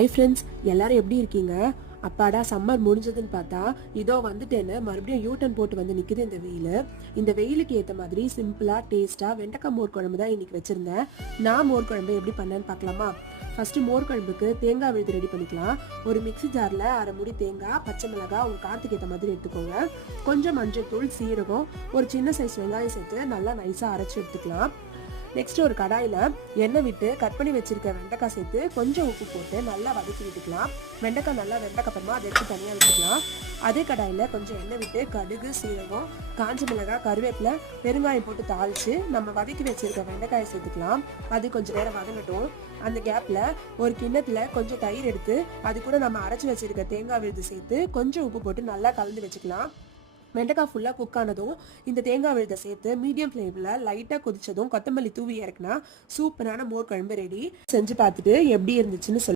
Hi friends, எல்லாரும் எப்படி இருக்கீங்க? அப்பாடா சம்மர் முடிஞ்சதுன்னு பார்த்தா இதோ வந்துட்டேன்னு மறுபடியும் யூட்டன் போட்டு வந்து நிற்குது இந்த வெயில். இந்த வெயிலுக்கு ஏற்ற மாதிரி சிம்பிளாக டேஸ்ட்டாக வெண்டைக்காய் மோர் குழம்பு தான் இன்னைக்கு வச்சுருந்தேன். நான் மோர் குழம்பு எப்படி பண்ணேன்னு பார்க்கலாமா? ஃபஸ்ட்டு மோர் குழம்புக்கு தேங்காய் விழுது ரெடி பண்ணிக்கலாம். ஒரு மிக்ஸி ஜாரில் அரை மூடி தேங்காய், பச்சை மிளகாய் உங்கள் காரத்துக்கு ஏற்ற மாதிரி எடுத்துக்கோங்க. கொஞ்சம் மஞ்சள் தூள், சீரகம், ஒரு சின்ன சைஸ் வெங்காயம் சேர்த்து நல்லா நைஸாக அரைச்சி எடுத்துக்கலாம். நெக்ஸ்ட் ஒரு கடாயில் எண்ணெய் விட்டு கட் பண்ணி வச்சிருக்க வெண்டைக்காய் சேர்த்து கொஞ்சம் உப்பு போட்டு நல்லா வதக்கி விட்டுக்கலாம். வெண்டைக்காய் நல்லா வெண்டைக்கப்புறமா அதை எடுத்து தனியாக வச்சுக்கலாம். அதே கடாயில் கொஞ்சம் எண்ணெய் விட்டு கடுகு, சீரகம், காஞ்ச மிளகாய், கருவேப்பிலை, பெருங்காயம் போட்டு தாளித்து நம்ம வதக்கி வச்சிருக்க வெண்டைக்காயை சேர்த்துக்கலாம். அது கொஞ்சம் நேரம் வதங்கட்டும். அந்த கேப்பில் ஒரு கிண்ணத்தில் கொஞ்சம் தயிர் எடுத்து அது கூட நம்ம அரைச்சி வச்சிருக்க தேங்காய் விழுது சேர்த்து கொஞ்சம் உப்பு போட்டு நல்லா கலந்து வச்சுக்கலாம். வெண்டைக்காய் ஃபுல்லாக குக் ஆனதும் இந்த தேங்காய் விழுதை சேர்த்து மீடியம் ஃப்ளேமில் லைட்டாக கொதிச்சதும் கொத்தமல்லி தூவி இறக்குனா சூப்பரான மோர் குழம்பு ரெடி. செஞ்சு பார்த்துட்டு எப்படி இருந்துச்சுன்னு